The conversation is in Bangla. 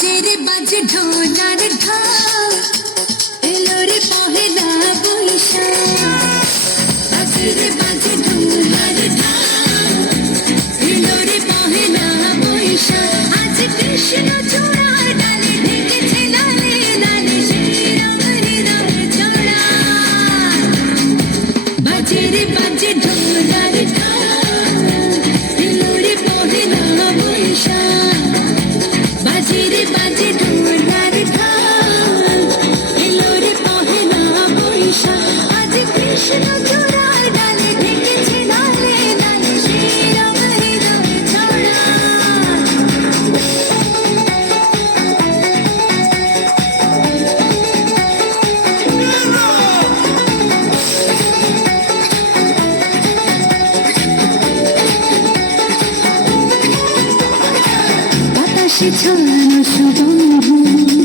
বাজে রে বাজে ঢোলার ঢাক এলো রে পহেলা বৈশাখ বাজে রে বাজে ঢোলার ঢাক এলো রে পহেলা বৈশাখ আজ কৃষ্ণ চূড়ার ডালে ঢেকেছে লালে লালে শ্রীরাম হৃদয় চড়া বাজে রে বাজে ঢোলার ঢাক এলো রে পহেলা বৈশাখ বাজে রে বাজে ঢোলার ঢাক এলো রে পহেলা বৈশাখ আজ কৃষ্ণ চূড়ার ডালে ঢেকেছে লালে লালে শ্রীরাম হৃদয় ছড়া বাতাসে ছড়ানো সুগন্ধ